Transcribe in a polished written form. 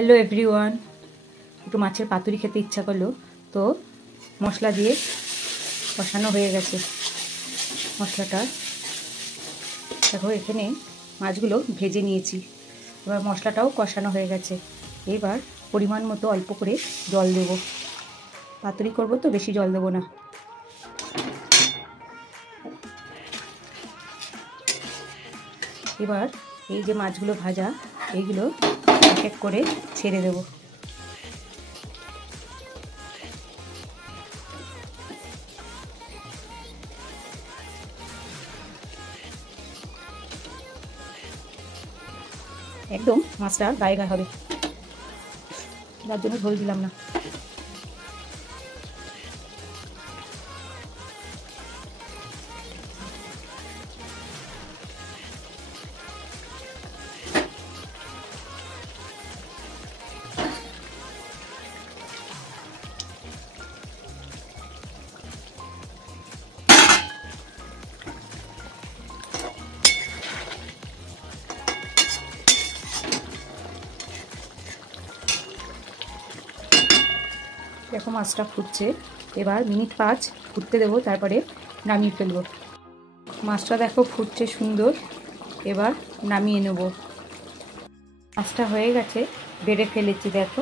Hello everyone, একটু মাছের পাতুরি খেতে ইচ্ছা করলো, তো মশলা দিয়ে কষানো হয়ে গেছে। মশলাটা দেখো, এখানে মাছগুলো ভেজে নিয়েছি। এবার মশলাটাও কষানো হয়ে গেছে। এবার পরিমাণ মতো অল্প করে জল দেবো। পাতুরি করবো তো বেশি জল দেবো না। এবার এই যে মাছগুলো ভাজা, এইগুলো এক এক করে ছেড়ে দেবো। একদম মাছটা গায়ে গায়ে হবে, তার জন্য ঝোল দিলাম না। দেখো মাছটা ফুটছে, এবার মিনিট 5 ফুটতে দেবো, তারপরে নামিয়ে ফেলবো। মাছটা দেখো ফুটছে সুন্দর, এবার নামিয়ে নেব। মাছটা হয়ে গেছে, বেড়ে ফেলেছি দেখো।